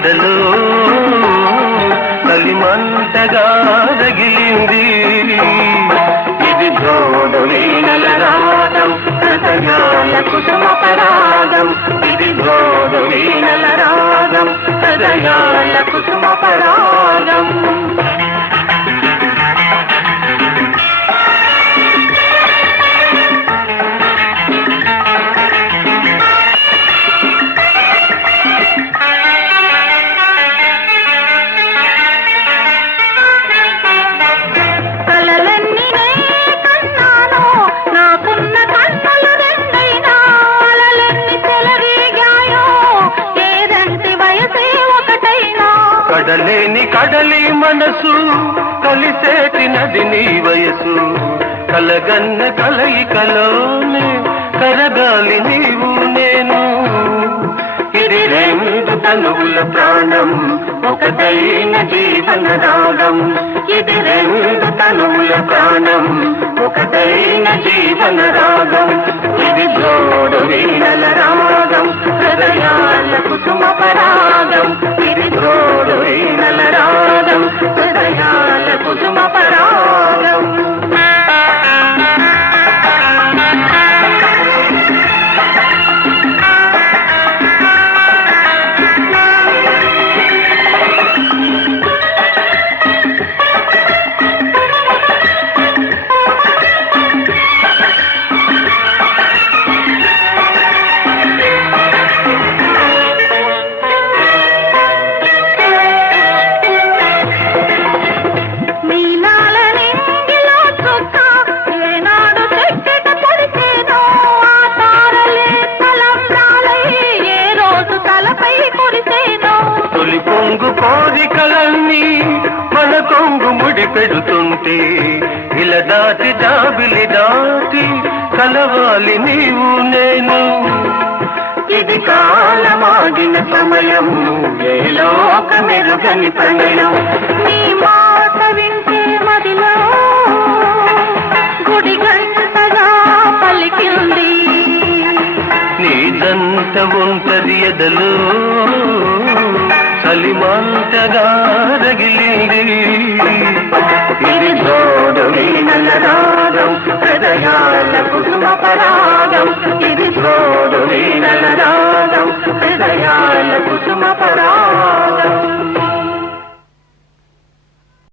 ఎదలో కలిమంటగా రగిలింది. ఇది జోడు వీణల రాగం హృదయాల కుసుమ పరాగం. ఇది జోడు వీణల రాగం హృదయాల కుసుమ పరాగం. కడలేని కడలి మనసు కలిసేటి నది నీ వయసు. కలగన్న కలయికలోనే కరగాలి నీవు నేను. ఇది రెండు తనువుల ప్రాణం ఒకటైన జీవన రాగం. ఇది రెండు తనువుల ప్రాణం ఒకటైన జీవన రాగం. ఇది జోడు వీణల రాగం హృదయాల కుసుమ పరాగం. ఇది జోడు వీణల రాగం హృదయాల కుసుమ పరాగం. పొంగు కోరికలన్నీ మన కొంగు ముడి పెడుతుంటే ఇలా దాటి దాబిలి దాటి కలవాలి నీవు నేను. ఇది కాలమాగిన సమయం ఏలో ఒక మెరుగని ప్రణయం. నీ మాట వింటే మదిలో గుడి గంటగా పలికింది. నీదంత ఉంటది ఎదలో కలిమంటగా రగిలింది. ఇది జోడు వీణల రాగం హృదయాల కుసుమ పరాగం. ఇది జోడు వీణల రాగం హృదయాల కుసుమ పరాగం.